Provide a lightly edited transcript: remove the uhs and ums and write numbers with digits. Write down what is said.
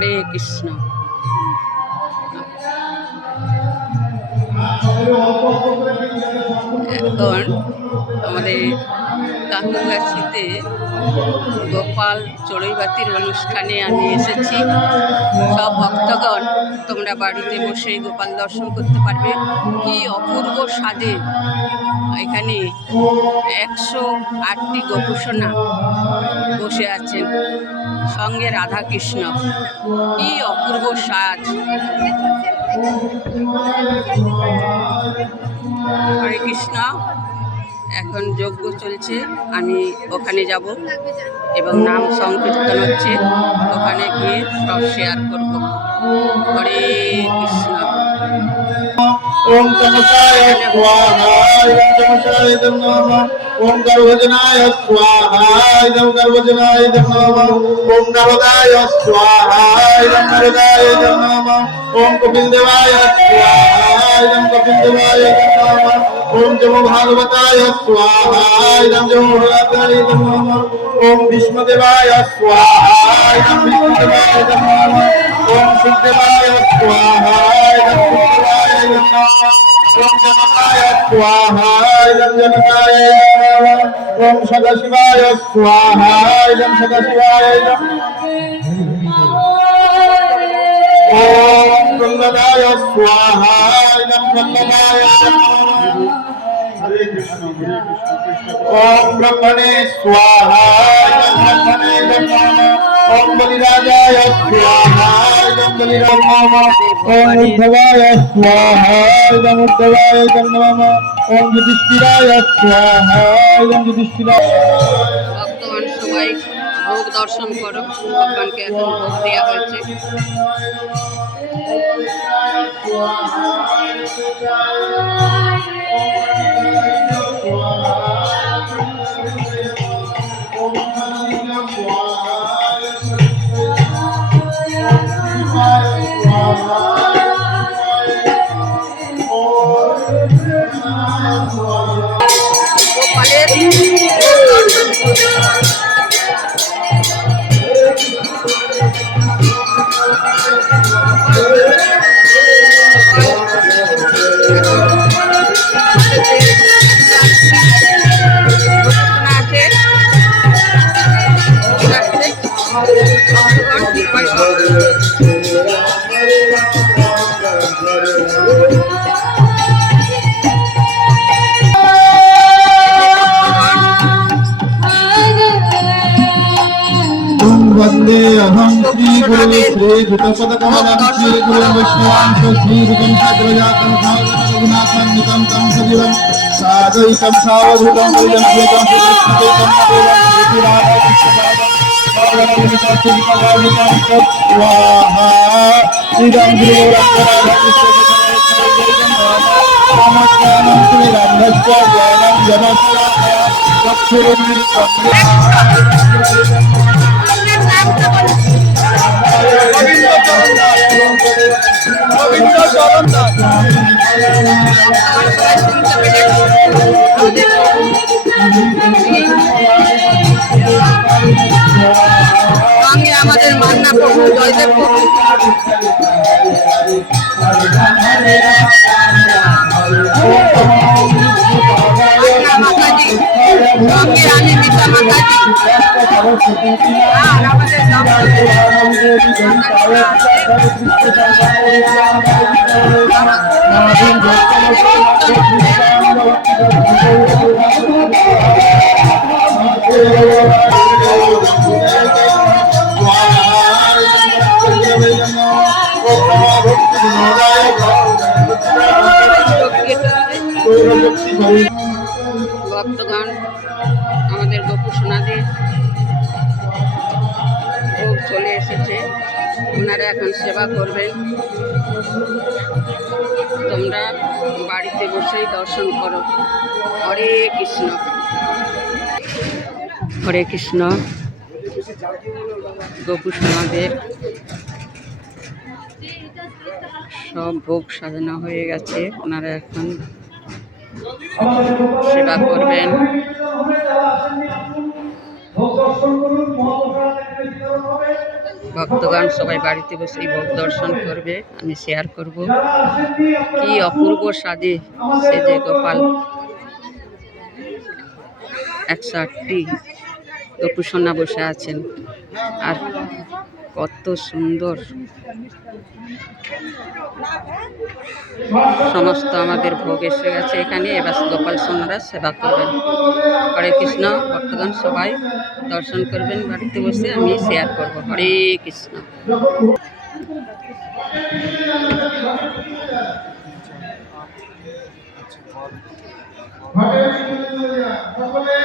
হরে কৃষ্ণ। এখন আমাদের কাকুগাছিতে গোপাল চড়ুইবাতির অনুষ্ঠানে আমি এসেছি। সব ভক্তগণ তোমরা বাড়িতে বসে গোপাল দর্শন করতে পারবে। কি অপূর্ব স্বাদে এখানে 108টি গোপুসোনা বসে আছেন, সঙ্গে রাধা কৃষ্ণ। কি অপূর্ব স্বাদ। হরে কৃষ্ণ। এখন যজ্ঞ চলছে, আমি ওখানে যাব এবং নাম সংকীর্তন হচ্ছে, ওখানে গিয়ে সব শেয়ার করব। হরে কৃষ্ণ। ওম তমসায় স্বাহা ওম তমসায় নমঃ। ওম গর্ভজনায় স্বাহা ওম গর্ভজনায় নমঃ। ওম নরদায় স্বাহা ওম নরদায় নমঃ। ওম কপিল দেবায় স্বাহা ওম কপিল দেবায় নমঃ। ওম জম ভাগবতায় স্বাহা ওম জম ভাগবতায় নমঃ। ওম বিষ্ণুদেবায় স্বাহা ওম বিষ্ণুদেবায় নমঃ। ওম শুকদেবায় স্বাহা ওম শুকদেবায় নমঃ। ওম জনকায় স্বাহা ওম জনকায় নমঃ। ওম সদাশিবায় স্বাহা ওম সদাশিবায় নমঃ। ওম প্রহ্লাদায় স্বাহা ওম প্রহ্লাদায় নমঃ। হরে কৃষ্ণ হরে কৃষ্ণ কৃষ্ণ ওম ব্রহ্মণে স্বাহা ওম ব্রহ্মণে নমঃ। ওম বলিরাজায় স্বাহা ওম বলিরাজায় নমঃ। ওম উদ্ধবায় স্বাহা ওম উদ্ধবায় নমঃ। ওম যুধিষ্ঠিরায় স্বাহা ওম যুধিষ্ঠিরায়। ভক্তগণ সবাই ভোগ দর্শন করো। ভগবানকে এখন ভোগ দেওয়া হয়েছে। वंदे अहं श्री गुरु श्री धृतपदकमलं श्री गुरु वैष्णवांश श्री रूपं सद्रजातं सावधं रघुनाथं नितं तं सजीवं साद्वैतं सावधूतं वैजन्त्यं सुकृष्णदेवं नदेवं स्वाहा इदं সঙ্গে আমাদের মান্না প্রভু, জয়দেব প্রভু। মাতাজি সঙ্গে আমি মিতা মাতাজি আর আমাদের ভক্তগণ আমাদের গোপুসোনাদের ভোগ চলে এসেছে, ওনারা এখন সেবা করবেন। তোমরা বাড়িতে বসেই দর্শন করো। হরে কৃষ্ণ হরে কৃষ্ণ। গোপুসোনাদের সব ভোগ সাজানো হয়ে গেছে, ওনারা এখন সেবা করবেন। দর্শন করুন, মহাপ্রসাদ বিতরণ হবে। ভক্তগণ সবাই বাড়িতে বসেই ভোগ দর্শন করবে, আমি শেয়ার করব। কি অপূর্ব সাজে সেজে গোপাল 108টি গোপুসোনা বসে আছেন, আর কত সুন্দর। সমস্ত আমাদের ভোগ এসে গেছে এখানে, এবার গোপাল সোনারা সেবা করবেন। হরে কৃষ্ণ, ভক্তগণ সবাই দর্শন করবেন বাড়িতে বসে, আমি শেয়ার করব। হরে কৃষ্ণ। সকলে